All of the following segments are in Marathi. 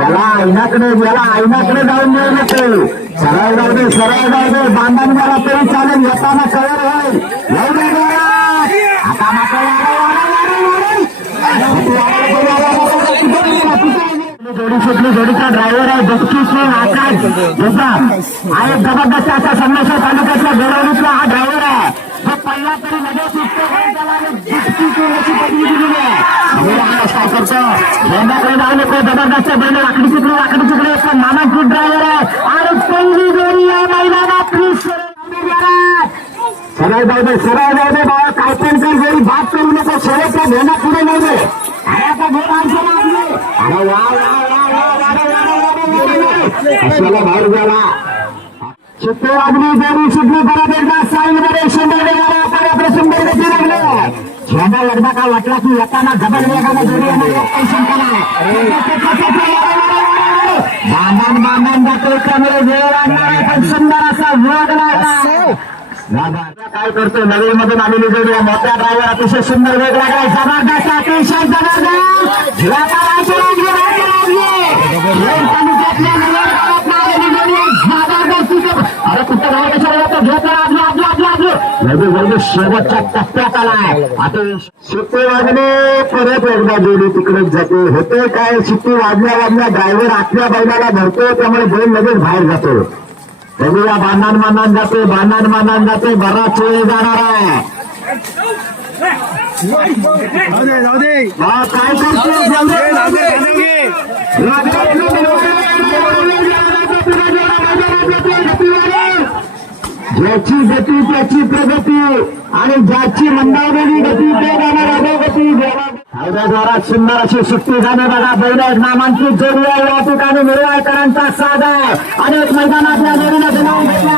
याला आईनाकडे याला आईनाकडे जाऊन मिळू नको. सरळ जाऊ दे सरळ जाऊ दे. बांधण गेला तरी चालेल येताना कळर होईल. जाऊ दे आता मात्र जोडी सुटली जोडीचा ड्रायव्हर आहे बक्षीस आकाश. जोसा हा एक जबरदस्त असा संदेश तालुक्यातल्या गोरवणीतला हा ड्रायव्हर आहे. जो पहिला तरी मध्ये सुटतो त्याला बक्षीस सिंग पदवी दिलेली आहे. मैदान को जबरदस्त बने आकर्षित आकर्षित उसका मानव गुड আপনি আরে শুকনো করা দেখবেন माझा लग्नाचा वाटला की येताना जबर वेगाने घरी येणार काही शंका नाही. वेळ लागणार पण सुंदर असा वेग काय करतो नवीन मधून आलेली जोडी मोठ्या ड्रायव्हर अतिशय सुंदर वेग लागलाय. जबरदस्त अतिशय जबरदस्त. अरे कुठं राहिलं घेतलं आपलं आपलं आपलं शेवटच्या टप्प्यात आलाय. आता शिट्टी वाजणे परत एकदा जोडी तिकडेच जाते. होते काय शिट्टी वाजल्या वाजल्या ड्रायव्हर आतल्या बैलाला धरतो त्यामुळे बैल लगेच बाहेर जातो. बघूया बांधण बांधण जाते बांधण बांधण जाते बराच वेळ जाणार आहे. काय करतो याची गती त्याची प्रगती आणि ज्याची मंदावली गती ते जाणार अधोगती हौद्याद्वारात सुंदर अशी सुट्टी झाली बघा. बैलाज नामांकित जोडी आहे. या ठिकाणी निर्वाळकरांचा आहे. अनेक मैदानातल्या जोडीला जमावून घेतला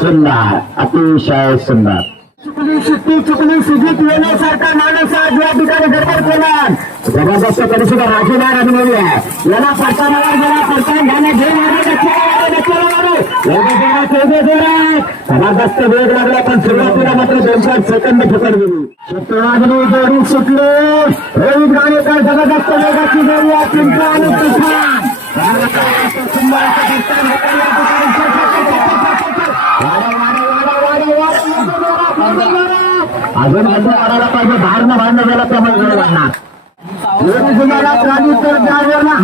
सुंदर अतिशय सुंदर. चुकली सुट्टी चुकली सुजित येण्यासारखा माणूस आज या ठिकाणी गडबड केला जबरदस्त तरी सुद्धा राजीनार अनुभवी आहे याला पडताना गेला पडताना घ्याने घेऊन जबरदस्त वेग लागला पण सुरुवातीला मात्र दोन चार सेकंद फुकट गेली शुक्रवारी जोडी सुटली रोहित गाणेकर जबरदस्त वेगाची जोडी आहे चिंता आणि तुफान सुंदर असं दिसतंय. वाडा, वाडा, वाडा, वाडा, वाडा, वाडा. अजून असं करायला पाहिजे. बाहेर न बाहेर गेला त्यामुळे वेळ लागणार.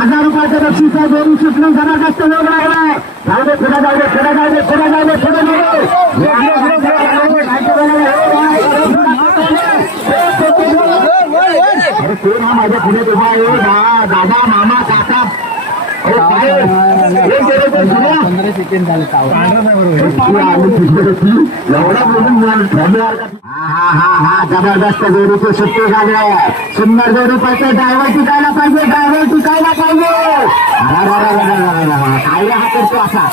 हजार रुपयाचं बक्षीस आहे. दोन दोन्ही सुटली जास्त वेग लागलाय जाऊ दे पुढे जाऊ दे पुढे जाऊ दे पुढे जाऊ दे पुढे जाऊ दे. अरे कोण हा माझ्या पुढे उभा आहे? हो, दादा मामा काका. पंधरा सेकंड झाले एवढा झाले सुंदर जोडी पैसे ड्रायव्हर टिकायला पाहिजे ड्रायव्हर टिकायला पाहिजे काय हा करतो असा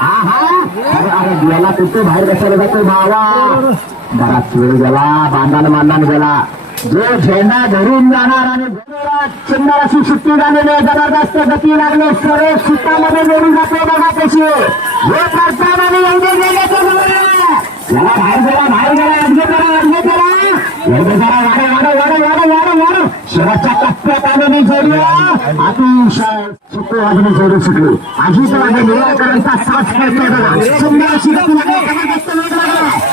हा हा अरे गेला तिथे बाहेर कशाला जातो भावा बराच वेळ गेला बांधान बांधान गेला. जो झेंडा धरून जाणार आणि चंद्राची सुट्टी झालेली आहे जबरदस्त गती लागली. सर्व सुट्टामध्ये जोडून जातो बघा कशी हे आणि एवढे याला बाहेर गेला बाहेर गेला अडगे करा अडगे करा एवढे जरा शेवटच्या टप्प्यात आलेली जोडी अतिशय सुट्टी वाजली जोडी सुटली अजित वाजे साथ करतोय बघा. सुंदर अशी गती लागली. जबरदस्त वेग लागला.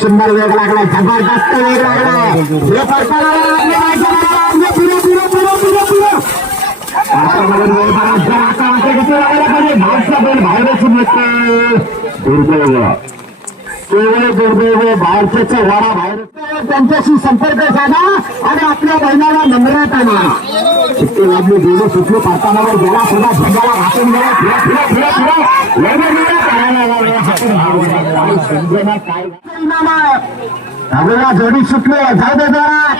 सुंदर वेग लागला जबरदस्त वेग लागला केवळ दुर्दैव बाहेरच्या वाडा बाहेर त्यांच्याशी संपर्क साधा आणि आपल्या बहिणाला नंबरात आणा सुट्टी लागली गेलो सुटले पाडतानावर गेला सुद्धा झंडाला घासून गेला फिरा फिरा फिरा फिरा. आपल्याला जोडी सुटले जाऊ दे जरा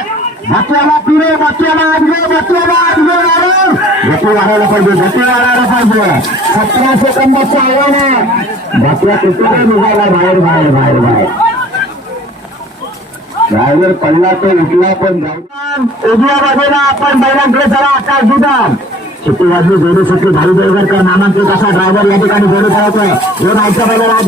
बच्च्याला पिरे बच्च्याला आजगे बच्च्याला आजगे वाढव गती वाढायला पाहिजे गती वाढायला पाहिजे सतरा सेकंदाचं आव्हान आहे बच्च्या कुठे निघाला बाहेर बाहेर बाहेर बाहेर ड्रायव्हर पडला तो उठला पण उजव्या बाजूला आपण बैलांकडे चला आकाश दुधान. सुट्टी वाजली जोडी सुटली भाई देवगरकर नामांकित असा ड्रायव्हर या ठिकाणी जोडी पळतोय दोन आयच्या बैलाला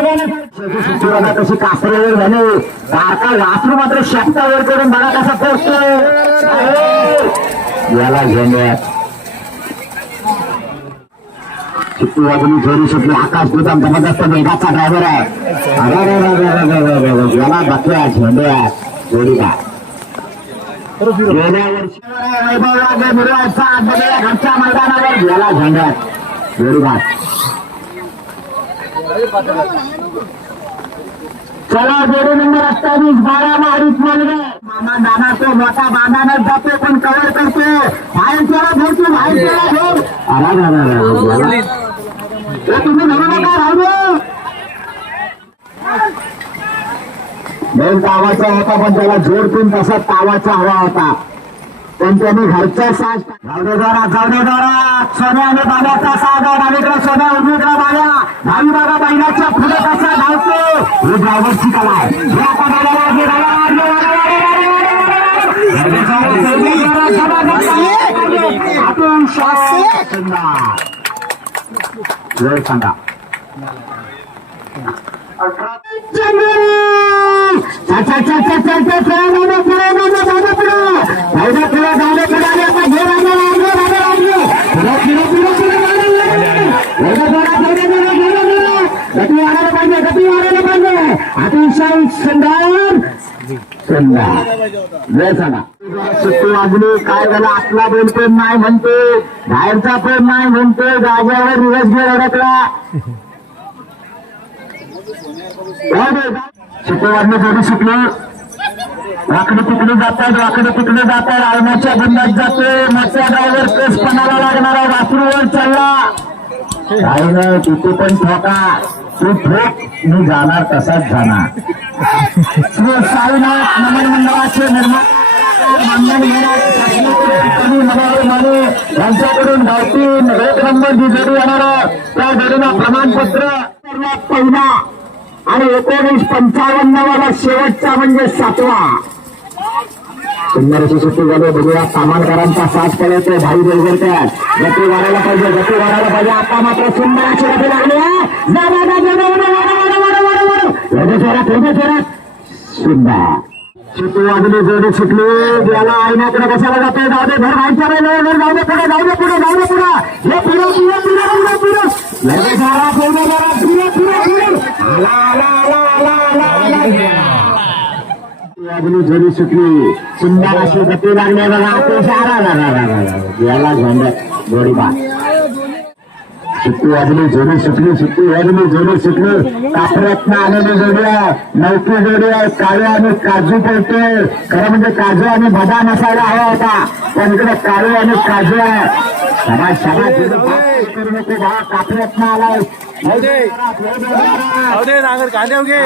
सुट्टीवाला कशी कासरेवर झाले? बारका वासरू मात्र शेपटावर करून बघा कसा पोचतोय याला घेण्यात किती वाजून जोडी सुटली आकाश दुधाम जबरदस्त वेगाचा ड्रायव्हर आहे अरे याला बसल्या झेंड्या जोडीला गेल्या वर्षी घरच्या मैदानावर याला झेंड्यात जोडीला चला जोडी नंबर अठ्ठावीस बारा मारीत मालगे मामा दाना तो मोठा बांधानच जातो पण कव्हर करतो बाहेर चला भरतो बाहेर चला अरे अरे अरे अरे अरे. ए, तुम्ही धरू नका राहू बैल तावाचा होता पण त्याला जोडतून तसा तावाचा हवा होता पण त्यांनी घरच्या साज जावडेदारा जावडेद्वारा सोन्या आणि बाब्याचा डावीकडे सोन्या उजवीकडे बाब्या डावी बाबा बैलाच्या पुढे कसा धावतो ही ड्रायव्हरची कला आहे हे आता बैलाला वाजले, बैलाला वाजले, बैलाला वाजले. अतिशय सुंदर. वेळ सांगा अतिशय सुंदर सुंदर वेळ सांगा वाजली काय झालं? आपला बैल पण नाही म्हणतो बाहेरचा पण नाही म्हणतो जाग्यावर दिवस घेऊन अडकला. सुट्टी वाजली जोडी वाकडे तिकडे जातात वाकडे तिकडे जातात आळमाच्या बंदात जाते. मोठ्या गावावर केस पणाला लागणारा वासरूवर चालला. काय नाही तिथे पण ठोका. तू ठोक मी जाणार तसाच जाणार. श्री साईनाथ नमन मंडळाचे निर्माता. यांच्याकडून धावतीन एक नंबर जी जोडी येणार त्या जोडीला प्रमाणपत्र सर्वात पहिला आणि एकोणीस पंचावन्न वाला शेवटचा म्हणजे सातवा सुंदर अशी सुट्टी झाली बघूया सामानकारांचा साथ पडतो भाई देवगरकर गती वाढायला पाहिजे गती वाढायला पाहिजे आता मात्र सुंदर अशी गती लागली आहे. सुंदर वाजली जोडी सुटली? याला आईनाकडे कशाला जाते जाऊ दे घर व्हायच्या वेळेवर जाऊ दे पुढे जाऊ दे पुढे जाऊ दे पुढे. हे पुढे पुढे पुढे पुढे पुढे. एवढ्या जोरात, एवढ्या जोरात, पुढे पुढे पुढे. आला आला आला आला आला आला. वाजली जोडी सुटली? सुंदर अशी गती लागली बघा. अतिशय आला रा, रा, रा, याला झेंड्यात जोडी बा सुट्टी वाजली जोडी सुटली सुट्टी वाजली जोडी सुटली. कापऱ्यातनं आलेली जोडी नौकी जोडी काळे आणि काजू पडते खरं म्हणजे काजू आणि बदाम असायला हवा होता. पण इकडे काळे आणि काजू आहे. जोडी पास करू नको भावा कापऱ्यातनं आलाय नागर कांद्याव घे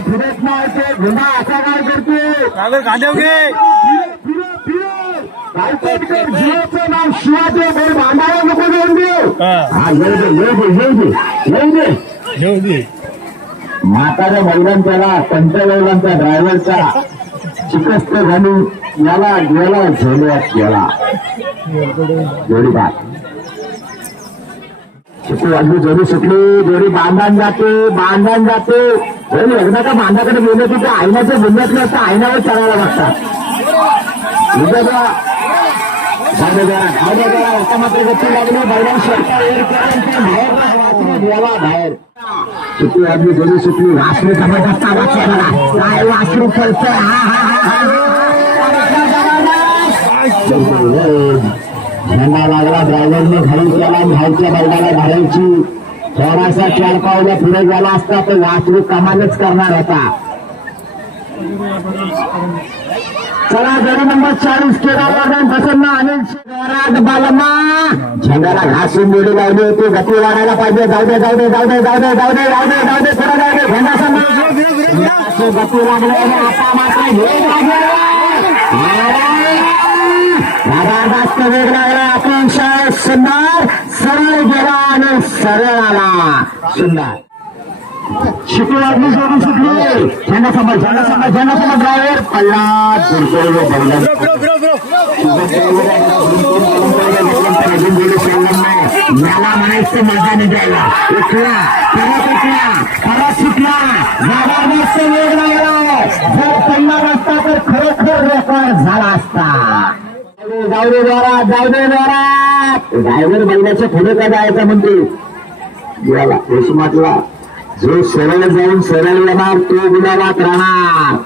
फिरत नाही ते गुन्हा असा काय करते नागर कांद्याव घे जिओचं नाव शिवाचे बैल बांधायला नको देऊन देऊ हा. येऊ दे येऊ दे येऊ दे येऊ दे घेऊ दे म्हाताऱ्या बैलांच्याला पंच बैलांच्या ड्रायव्हरचा शिकस्त झाली याला गेला झोल्यात गेला जोडीदार सुटली वाजली जोडी सुटली. जोडी बांधान जाते बांधान जाते. बैल एकदा का बांधाकडे गेले की ते आईनाच्या बुंद्यातलं असतं आईनावर चढायला बघतात. उद्या जरा, जरा. आता मात्र गती लागली. बैलांना शेपटा वर बाहेर किती गेला बाहेर. जोडी सुटली. वासरू जबरदस्त आवाज आहे काय वासरू करतोय हा हा हा हा. झेंडा लागला ड्रायव्हरने घाई केला भाईच्या बैलाला घालायची थोडासा चार पावला पुढे गेला असता तर वासरू कमालच करणार होता चला गडी नंबर चाळीस केदारवर्धन प्रसन्न अनिल शेगारात बालमा झेंड्याला घासून जोडी लावली होती गती वाढायला पाहिजे जाऊ दे जाऊ दे जाऊ दे जाऊ दे जाऊ दे जाऊ दे जाऊ दे पुढे जाऊ दे झेंडा समोर गती लागली आता मात्र हे लागला जास्त वेग लागला. आकांक्षा सुंदर सरळ गेला आणि सरळ आला. सुंदर. शिकू वाजली सोडून सुटली. झेंडा समोर झेंडा झेंडा ड्रायव्हर पल्ला मला म्हणायचं उठला परत उठला परत सुटला वेग लागला. जर पहिला नसता तर खरोखर रेकॉर्ड झाला असता. जाऊ दे द्वारा जाऊ दे द्वारा. ड्रायव्हर बैलाच्या पुढे का जायचा म्हणते याला उस्मातला जो सरळ जाऊन सरळ येणार तो गुलाबात राहणार.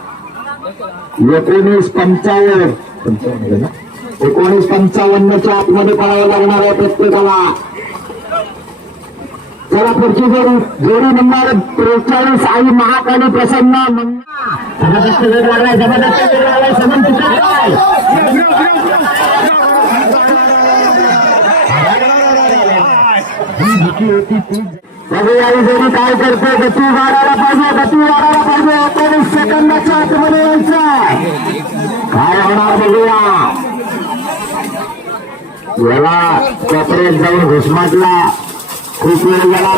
एकोणीस पंचावन्न. पंचावन्न एकोणीस पंचावन्नच्या आतमध्ये पडावं लागणार आहे प्रत्येकाला. चला पुढची जोडी जोडी म्हणणार त्रेचाळीस आई महाकाली प्रसन्न म्हणणार जबरदस्त वेग लागलाय जबरदस्त वेग लागलाय समन तिथे लागलाय. काय करतो गती वाढायला पाहिजे गती वाढायला पाहिजे. एकोणीस सेकंदाच्या आतमध्ये यायचं काय होणार बघूया. याला कपड्यात जाऊन घुसमाटला. खूप वेळ गेला.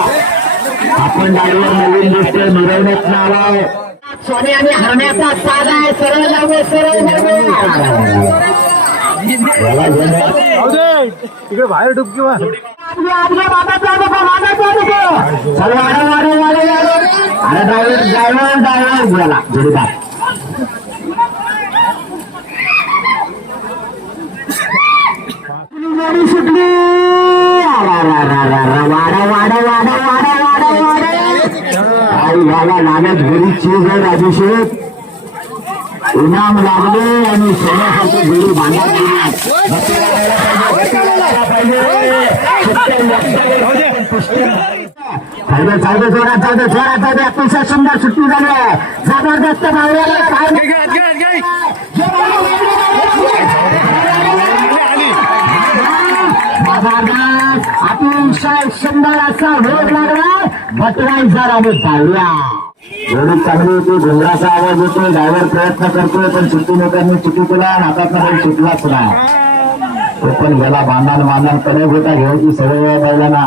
आपण डायव्हर नवीन दिसतोय मिरवण्यात आलाय सोने आणि हरण्याचा साधा आहे सरळ जाऊ सरळ दे तिकडे बाहेर डुबकी मार. अरे ड्रायव्हर ड्रायव्हर ड्रायव्हर बोला. जोडीदार जोडी सुटली अरा, रा, रा, रा, रा, वाढव वाढव वाढव वाढव वाढव ह्याला नाण्यात घरी चीज आहे राजूशेठ इनाम लागले आणि सोन्यासारखी घरी जोरात जोरात चालते अतिशय सुंदर सुट्टी झाली आहे. जबरदस्त काय. जबरदस्त. अतिशय सुंदर असा वेग लागला. बटवायझर आणि धावल्या एवढी चांगली होती घोंगराचा आवाज येतो ड्रायव्हर प्रयत्न करतोय पण सुट्टी नेत्यांनी चुकी केला हातात काही सुटलाच नाही. तो पण गेला बांधान बांधानकडे होता घ्यायची सवय बैलांना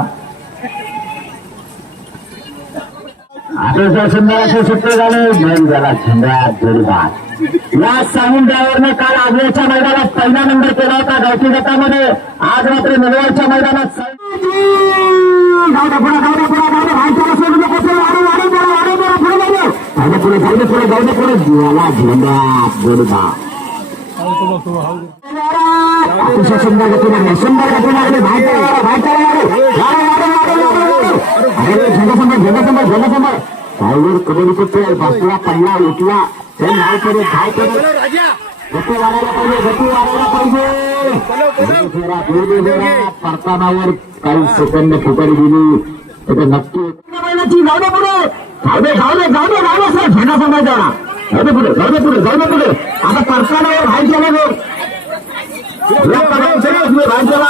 अतिशय सुंदर असे सुट्टे झाले बैल झाला झेंड्यात जोडीदार या साऊंड ड्रायव्हरने काल आगल्याच्या मैदानात पहिला नंबर केला होता गावठी गटामध्ये. आज मात्र निलवाडच्या मैदानात जोडीदार अतिशय सुंदर गती लागली सुंदर गती लागली भाईचारा वाढव, भाईचारा वाढव. वाढव, वाढव, वाढव, वाढव, वाढव. अरे झेंडा समोर झेंडा समोर झेंडा समोर ड्रायव्हर कबड्डीचे खेळ बसला पडला उठला चल धाव करत धाव करत चलो, राजा गती वाढायला पाहिजे गती वाढायला पाहिजे जोरात, वेगळे जोरात, परतानावर काही सेकंद फुकट दिली तर नक्की बैलाची जाऊ दे पुढे जाऊ दे जाऊ दे जाऊ दे जाऊ दे सर झेंडा समजायचा ना. जाऊ दे पुढे जाऊ दे पुढे जाऊ दे पुढे. आता परतानावर भाई केला गो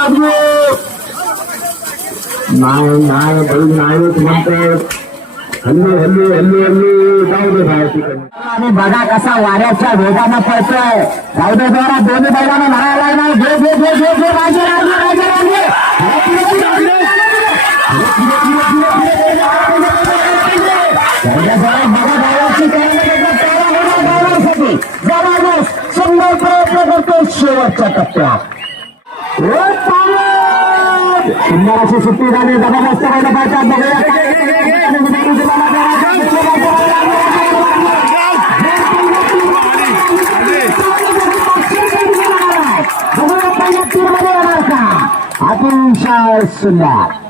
आदमी नाही नाही भाई नाही म्हणतात हल्ली हल्ली हल्ली हल्ली. जाऊ दे बाहेर आणि बघा कसा वाऱ्याच्या वेगानं पळतोय. जाऊ दे जरा दोन्ही बैलांना म्हणायला लागणार. घे घे घे घे घे राजे राजे राजे राजे. सुंदर प्रयत्न करतो शेवटच्या टप्प्यात. सुंदर अशी सुट्टी झाली. जबरदस्त पाहतात बघूया काय अतिशय सुंदर.